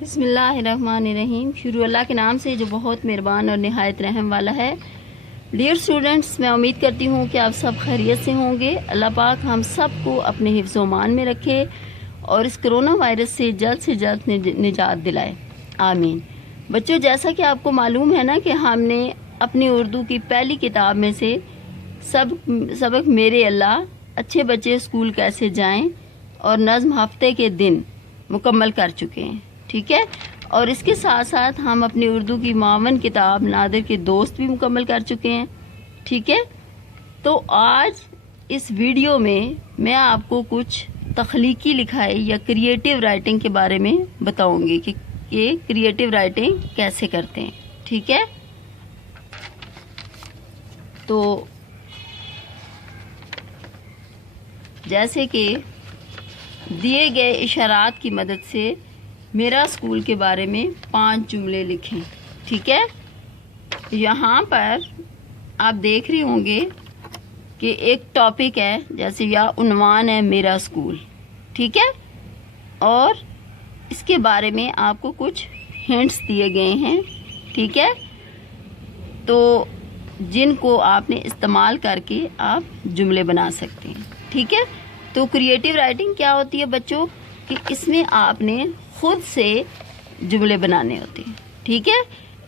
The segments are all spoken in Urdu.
بسم اللہ الرحمن الرحیم۔ شروع اللہ کے نام سے جو بہت مہربان اور نہایت رحم والا ہے۔ ڈیئر اسٹوڈنٹس، میں امید کرتی ہوں کہ آپ سب خیریت سے ہوں گے۔ اللہ پاک ہم سب کو اپنے حفظ و امان میں رکھے اور اس کرونا وائرس سے جلد نجات دلائے، آمین۔ بچوں، جیسا کہ آپ کو معلوم ہے نا کہ ہم نے اپنی اردو کی پہلی کتاب میں سے سبق میرے اللہ اچھے بچے اسکول کیسے جائیں اور نظم ہفتے کے دن مکمل کر چکے ہیں، ٹھیک ہے۔ اور اس کے ساتھ ساتھ ہم اپنی اردو کی معاون کتاب نادر کے دوست بھی مکمل کر چکے ہیں، ٹھیک ہے۔ تو آج اس ویڈیو میں آپ کو کچھ تخلیقی لکھائی یا کریٹیو رائٹنگ کے بارے میں بتاؤں گی کہ یہ کریٹیو رائٹنگ کیسے کرتے ہیں، ٹھیک ہے۔ تو جیسے کہ دیے گئے اشارات کی مدد سے میرا اسکول کے بارے میں 5 جملے لکھیں، ٹھیک ہے۔ یہاں پر آپ دیکھ رہے ہوں گے کہ ایک ٹاپک ہے، جیسے یا عنوان ہے میرا اسکول، ٹھیک ہے، اور اس کے بارے میں آپ کو کچھ ہنٹس دیے گئے ہیں، ٹھیک ہے، تو جن کو آپ نے استعمال کر کے آپ جملے بنا سکتے ہیں، ٹھیک ہے۔ تو کریٹیو رائٹنگ کیا ہوتی ہے بچوں کہ اس میں آپ نے خود سے جملے بنانے ہوتے ہیں، ٹھیک ہے۔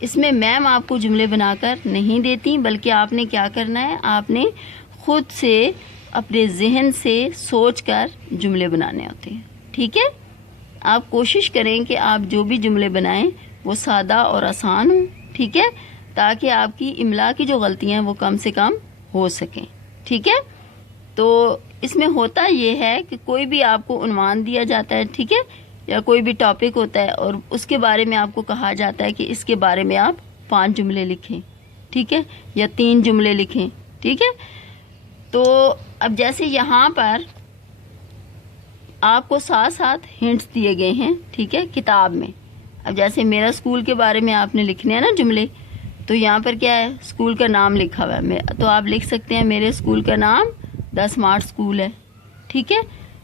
اس میں میم آپ کو جملے بنا کر نہیں دیتی، بلکہ آپ نے کیا کرنا ہے، آپ نے خود سے اپنے ذہن سے سوچ کر جملے بنانے ہوتے ہیں، ٹھیک ہے۔ آپ کوشش کریں کہ آپ جو بھی جملے بنائیں وہ سادہ اور آسان ہوں، ٹھیک ہے، تاکہ آپ کی املا کی جو غلطیاں ہیں وہ کم سے کم ہو سکیں، ٹھیک ہے۔ تو اس میں ہوتا یہ ہے کہ کوئی بھی آپ کو عنوان دیا جاتا ہے، ٹھیک ہے، یا کوئی بھی ٹاپک ہوتا ہے اور اس کے بارے میں آپ کو کہا جاتا ہے کہ اس کے بارے میں آپ 5 جملے لکھیں، ٹھیک ہے، یا 3 جملے لکھیں، ٹھیک ہے۔ تو اب جیسے یہاں پر آپ کو ساتھ ساتھ ہنٹس دیے گئے ہیں، ٹھیک ہے، کتاب میں۔ اب جیسے میرا اسکول کے بارے میں آپ نے لکھنے ہیں نا جملے، تو یہاں پر کیا ہے، اسکول کا نام لکھا ہوا ہے، تو آپ لکھ سکتے ہیں میرے اسکول کا نام دا اسمارٹ اسکول ہے، ٹھیک ہے۔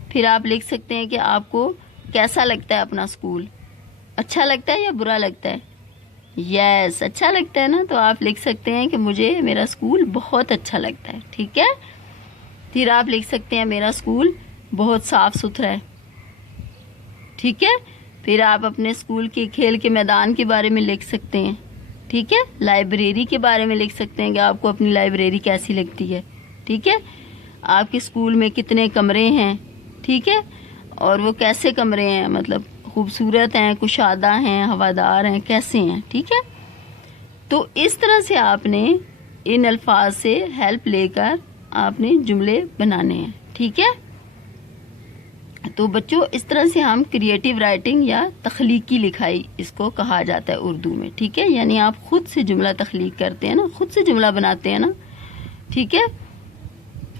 پھر آپ لکھ سکتے ہیں کہ آپ کو کیسا لگتا ہے اپنا اسکول، اچھا لگتا ہے یا برا لگتا ہے، یس اچھا لگتا ہے نا، تو آپ لکھ سکتے ہیں کہ مجھے میرا اسکول بہت اچھا لگتا ہے، ٹھیک ہے۔ پھر آپ لکھ سکتے ہیں میرا اسکول بہت صاف ستھرا ہے، ٹھیک ہے۔ پھر آپ اپنے اسکول کے کھیل کے میدان کے بارے میں لکھ سکتے ہیں، ٹھیک ہے۔ لائبریری کے بارے میں لکھ سکتے ہیں کہ آپ کو اپنی لائبریری کیسی لگتی ہے، ٹھیک ہے۔ آپ کے اسکول میں کتنے کمرے ہیں، ٹھیک ہے، اور وہ کیسے کمرے ہیں، مطلب خوبصورت ہیں، کشادہ ہیں، ہوادار ہیں، کیسے ہیں، ٹھیک ہے۔ تو اس طرح سے آپ نے ان الفاظ سے ہیلپ لے کر آپ نے جملے بنانے ہیں، ٹھیک ہے۔ تو بچوں، اس طرح سے ہم کریٹیو رائٹنگ یا تخلیقی لکھائی اس کو کہا جاتا ہے اردو میں، ٹھیک ہے، یعنی آپ خود سے جملہ تخلیق کرتے ہیں نا، خود سے جملہ بناتے ہیں نا، ٹھیک ہے۔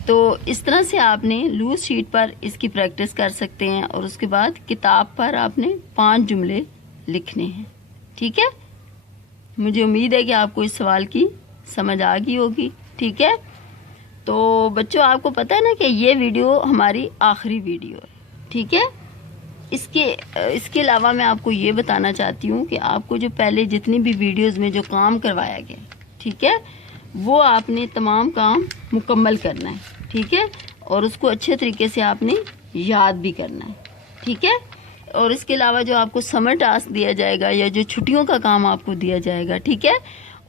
تو اس طرح سے آپ نے لوز شیٹ پر اس کی پریکٹس کر سکتے ہیں اور اس کے بعد کتاب پر آپ نے 5 جملے لکھنے ہیں، ٹھیک ہے۔ مجھے امید ہے کہ آپ کو اس سوال کی سمجھ آ گئی ہوگی، ٹھیک ہے۔ تو بچوں، آپ کو پتہ ہے نا کہ یہ ویڈیو ہماری آخری ویڈیو ہے، ٹھیک ہے۔ اس کے علاوہ میں آپ کو یہ بتانا چاہتی ہوں کہ آپ کو جو پہلے جتنی بھی ویڈیوز میں جو کام کروایا گیا، ٹھیک ہے، وہ آپ نے تمام کام مکمل کرنا ہے، ٹھیک ہے، اور اس کو اچھے طریقے سے آپ نے یاد بھی کرنا ہے، ٹھیک ہے۔ اور اس کے علاوہ جو آپ کو سمر ٹاسک دیا جائے گا یا جو چھٹیوں کا کام آپ کو دیا جائے گا، ٹھیک ہے،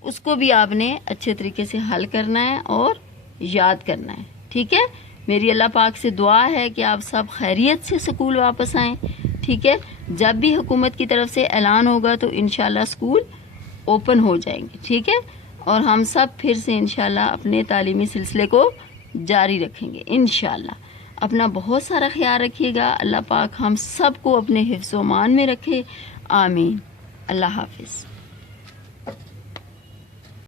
اس کو بھی آپ نے اچھے طریقے سے حل کرنا ہے اور یاد کرنا ہے، ٹھیک ہے۔ میری اللہ پاک سے دعا ہے کہ آپ سب خیریت سے اسکول واپس آئیں، ٹھیک ہے۔ جب بھی حکومت کی طرف سے اعلان ہوگا تو انشاءاللہ اسکول اوپن ہو جائیں گے، ٹھیک ہے، اور ہم سب پھر سے انشاءاللہ اپنے تعلیمی سلسلے کو جاری رکھیں گے انشاءاللہ۔ اپنا بہت سارا خیال رکھیے گا، اللہ پاک ہم سب کو اپنے حفظ و امان میں رکھے، آمین۔ اللہ حافظ۔